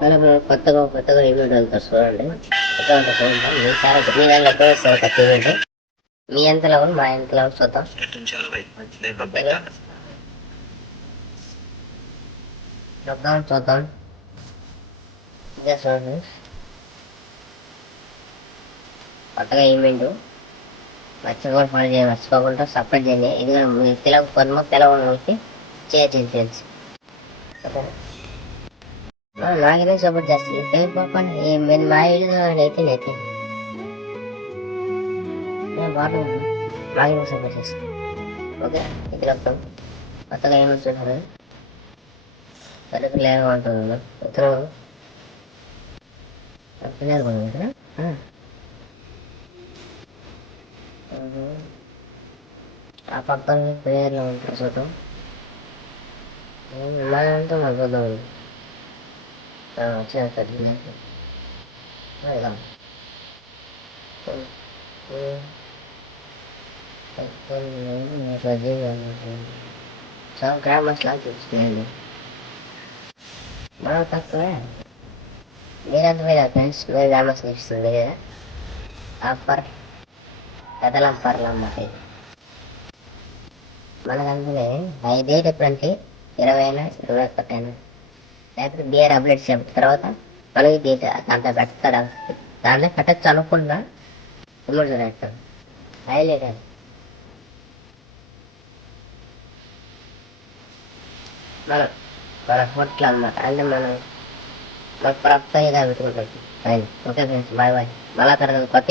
మనకు కొత్తగా కొత్తగా ఈవెంట్ వెళ్తారు చూడండి. కొత్తగా ఉంటుంది చూడండి. మీసారి మీ దాంట్లో ఎక్కడ వస్తారు కొత్త ఈవెంట్? మీ ఎంత లెవెల్ మా ఎంత లెవెల్ చూద్దాం. చూద్దాం చూద్దాం. ఇదే చూడండి కొత్తగా ఈవెంట్. మర్చిపోకుండా ఫోన్ చేయండి, మర్చిపోకుండా సపోర్ట్ చేయండి. ఇది మీ తెలుగు కొనుమ తెలవని వాళ్ళకి చేయొచ్చు ఫ్రెండ్స్. నాకైతే సపోర్ట్ చేస్తుంది. పేరు పాపండి మీరు మా వీడియో అయితే బాగుంటుంది. నాకైతే సపోర్ట్ చేస్తాను. ఓకే ఇది వస్తాం. కొత్తగా ఏమొస్తున్నారు సరుకులు ఏమంటున్నారు ఇతరు ఇక్కడ ఆ పక్కన ప్రేయర్లో ఉంటారు చూద్దాం. ఇలాగంటే మాకు చూద్దాం. వచ్చిన చాలా గ్రామర్స్ లాగా చూస్తున్నాయండి. మనం తక్కువే మీరంత మీద ఫ్రెండ్స్ మీరు గ్రామర్స్ చూస్తుంది కదా. ఆఫర్ కథలంపర్లు అన్నమాట. మనకంటే 5 డిఫరెంట్ 20 అయినా 21 అయినా లేకపోతే బిఆర్ అప్డేట్ చేసిన తర్వాత మనకి దాంట్లో పెడతాడు. దాంట్లో పెట్టచ్చు అనుకున్నా ఇమోషన్ పెడతాడు. హైలైట్ అది మన ఫోటోలు అన్నమాట. అంటే మనం మన ప్రాప్తంగా పెట్టుకుంటాం. Okay friends bye bye. మళ్ళా తర్వాత కొత్త